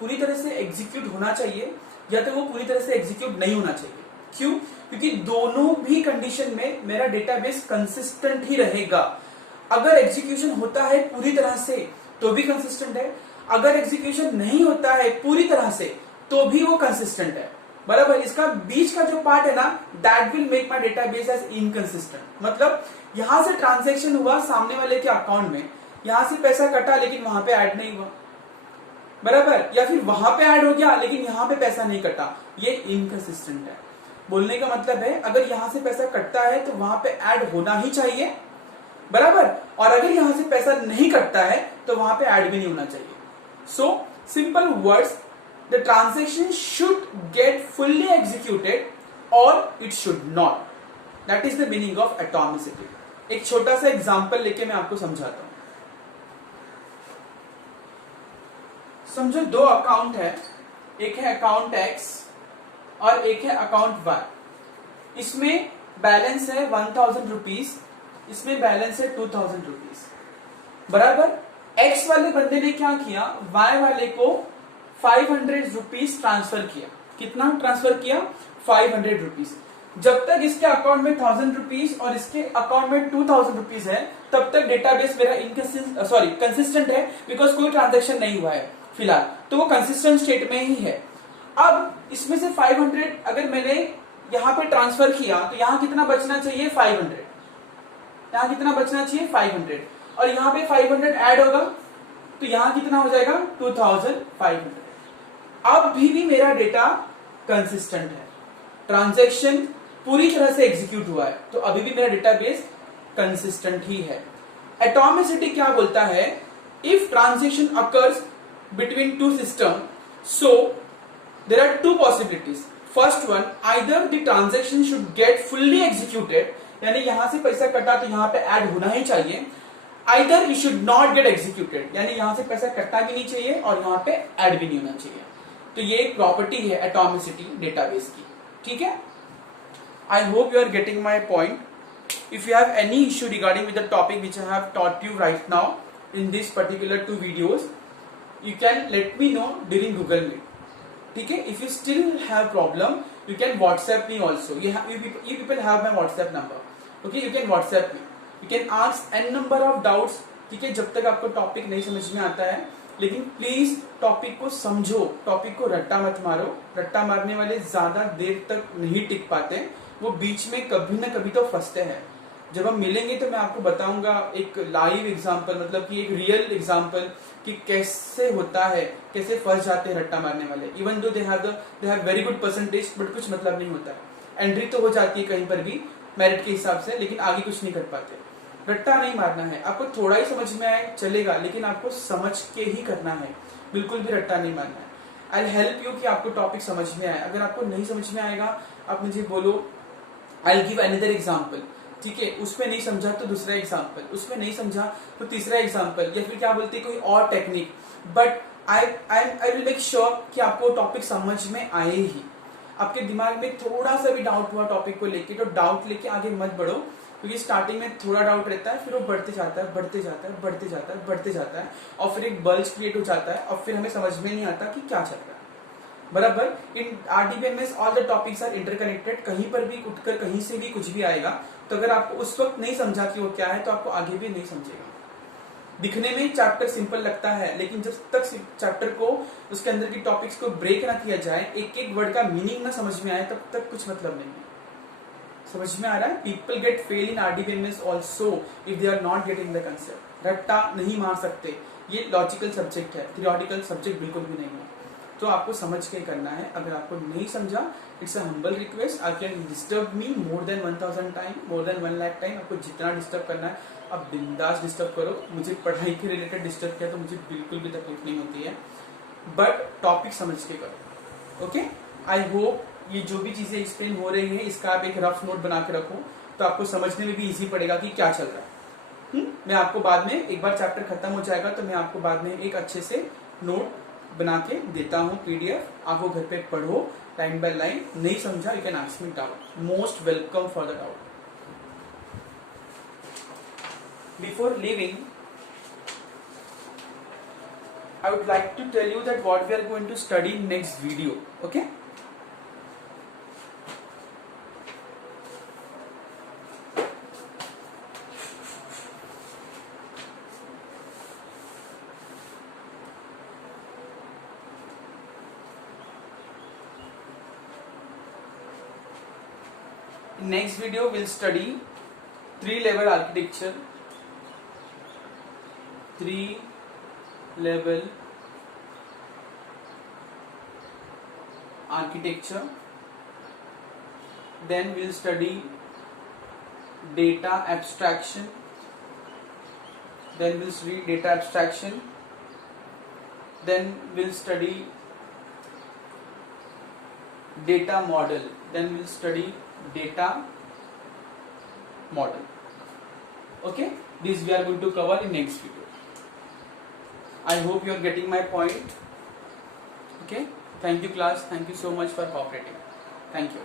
पूरी तरह से एग्जीक्यूट होना चाहिए या तो वो पूरी तरह से एग्जीक्यूट नहीं होना चाहिए। क्यों? क्योंकि दोनों भी कंडीशन में मेरा डेटाबेस कंसिस्टेंट ही रहेगा। अगर एग्जीक्यूशन होता है पूरी तरह से तो भी कंसिस्टेंट है, अगर एग्जीक्यूशन नहीं होता है पूरी तरह से तो भी वो कंसिस्टेंट है। बराबर, इसका बीच का जो पार्ट है ना, that will make my database as inconsistent. मतलब यहां से ट्रांजैक्शन हुआ सामने वाले के अकाउंट में, यहां से पैसा कटा लेकिन वहां पे ऐड नहीं हुआ, बराबर, या फिर वहां पे ऐड हो गया लेकिन यहां पे पैसा नहीं कटा, ये इनकंसिस्टेंट है। बोलने का मतलब है अगर यहां से पैसा कटता है तो वहां पे ऐड होना ही चाहिए, बराबर, और अगर यहां से पैसा नहीं कटता है तो वहां पे ऐड भी नहीं होना चाहिए। So simple words, the transaction should get fully executed और it should not. That is the meaning of atomicity. एक छोटा सा एग्जांपल लेके मैं आपको समझाता हूं। समझो दो अकाउंट है, एक है अकाउंट एक्स और एक है अकाउंट वाई। इसमें बैलेंस है 1000 रुपीज, इसमें बैलेंस है 2000 रुपीज, बराबर। एक्स वाले बंदे ने क्या किया, वाई वाले को 500 रुपीज ट्रांसफर किया। कितना ट्रांसफर किया? 500 रुपीज। जब तक इसके अकाउंट में 1000 रुपीज और इसके अकाउंट में 2000 रुपीज है तब तक डेटाबेस मेरा कंसिस्टेंट है, बिकॉज कोई ट्रांजेक्शन नहीं हुआ है फिलहाल, तो वो कंसिस्टेंट स्टेट में ही है। अब इसमें से 500 अगर मैंने यहां पे ट्रांसफर किया तो यहां कितना बचना चाहिए? 500। यहां कितना बचना चाहिए? 500। और यहां पे 500 ऐड होगा तो यहां कितना हो जाएगा? 2500। अब भी मेरा डेटा कंसिस्टेंट है, ट्रांजैक्शन पूरी तरह से एग्जीक्यूट हुआ है, तो अभी भी मेरा डेटाबेस कंसिस्टेंट ही है। एटॉमिसिटी क्या बोलता है? If transaction occurs between two systems, so there are two possibilities. First one, either the transaction should get fully executed, यानी यहां से पैसा कटा तो यहां पे ऐड होना ही चाहिए, either it should not get executed, यानी यहां से पैसा कटना भी नहीं चाहिए और यहां पे ऐड भी नहीं होना चाहिए। तो ये एक प्रॉपर्टी है एटॉमिसिटी डेटाबेस की, ठीक है। I hope you are getting my point. If you have any issue regarding with the topic which I have taught you right now in this particular 2 videos, you can let me know during Google Meet. ठीक है? If you still have problem, you can WhatsApp me also. You people have my WhatsApp number. Okay, you can WhatsApp me. You can ask n number of doubts. ठीक है? जब तक आपको topic नहीं समझ में आता है, लेकिन प्लीज टॉपिक को समझो, टॉपिक को रट्टा मत मारो। रट्टा मारने वाले ज्यादा देर तक नहीं टिक पाते, वो बीच में कभी ना कभी तो फंसते हैं। जब हम मिलेंगे तो मैं आपको बताऊंगा एक लाइव एग्जांपल, मतलब कि एक रियल एग्जांपल कि कैसे होता है, कैसे फंस जाते हैं रट्टा मारने वाले। Even though they have very good percentage, but कुछ मतलब नहीं होता है। एंट्री तो हो जाती है कहीं पर भी मेरिट के हिसाब से, लेकिन आगे कुछ नहीं कर पाते। रट्टा नहीं मारना है, आपको थोड़ा ही समझ में आए चलेगा, लेकिन आपको समझ के ही करना है, बिल्कुल भी रट्टा नहीं मारना है। आई हेल्प यू कि आपको टॉपिक समझ में आए। अगर आपको नहीं समझ में आएगा आप मुझे बोलो, आई गिव अनदर एग्जाम्पल, ठीक है। उसमें नहीं समझा तो दूसरा एग्जाम्पल, उसमें नहीं समझा तो तीसरा एग्जाम्पल, या फिर क्या बोलते हैं कोई और technique, but I will make sure कि आपको टॉपिक समझ में आए ही। आपके दिमाग में थोड़ा सा भी डाउट हुआ टॉपिक को लेके तो डाउट लेके आगे मत बढ़ो, क्योंकि स्टार्टिंग में थोड़ा डाउट रहता है, फिर वो बढ़ते जाता है, बढ़ते जाता है, बढ़ते जाता है, बढ़ते जाता है, और फिर एक बल्ज क्रिएट हो जाता है, और फिर हमें समझ में नहीं आता कि क्या चल रहा है। बराबर, in RDBMS all the topics are interconnected. कहीं पर भी उठकर कहीं से भी कुछ भी आएगा, तो अगर आपको उस वक्त नहीं समझा कि वो क्या है तो आपको आगे भी नहीं समझेगा। दिखने में चैप्टर सिंपल लगता है, लेकिन जब तक चैप्टर को, उसके अंदर की टॉपिक्स को ब्रेक ना किया जाए, एक एक वर्ड का मीनिंग ना समझ में आए, तब तक कुछ मतलब नहीं है। समझ में आ रहा है? People get fail in RDBMS also if they are not getting the concept. रट्टा नहीं मार सकते, ये लॉजिकल सब्जेक्ट है, थियोरटिकल सब्जेक्ट बिल्कुल भी नहीं है। तो आपको समझ के करना है। अगर आपको नहीं समझा, it's a humble request, I can disturb me more than 1000 time, more than 1 lakh time. आपको जितना डिस्टर्ब करना है आप बिंदास डिस्टर्ब करो। मुझे पढ़ाई के रिलेटेड डिस्टर्ब किया तो मुझे बिल्कुल भी तकलीफ नहीं होती है, बट टॉपिक समझ के करो। ओके, आई होप ये जो भी चीजें एक्सप्लेन हो रही है इसका आप एक रफ नोट बना के रखो, तो आपको समझने में भी इजी पड़ेगा कि क्या चल रहा है। मैं आपको बाद में, एक बार चैप्टर खत्म हो जाएगा तो मैं आपको बाद में एक अच्छे से नोट बना के देता हूँ PDF, आप वो घर पे पढ़ो लाइन बाय लाइन। नहीं समझा you can ask me doubt, most welcome for the doubt. Before living I would like to tell you that what we are going to study in next video. Okay. In next video we'll study 3-level architecture. 3-level architecture. Then we'll study data abstraction. Then we'll study data abstraction. Then we'll study data model. Then we'll study data model. Okay, this we are going to cover in next video. I hope you are getting my point. Okay, thank you class, thank you so much for cooperating. Thank you.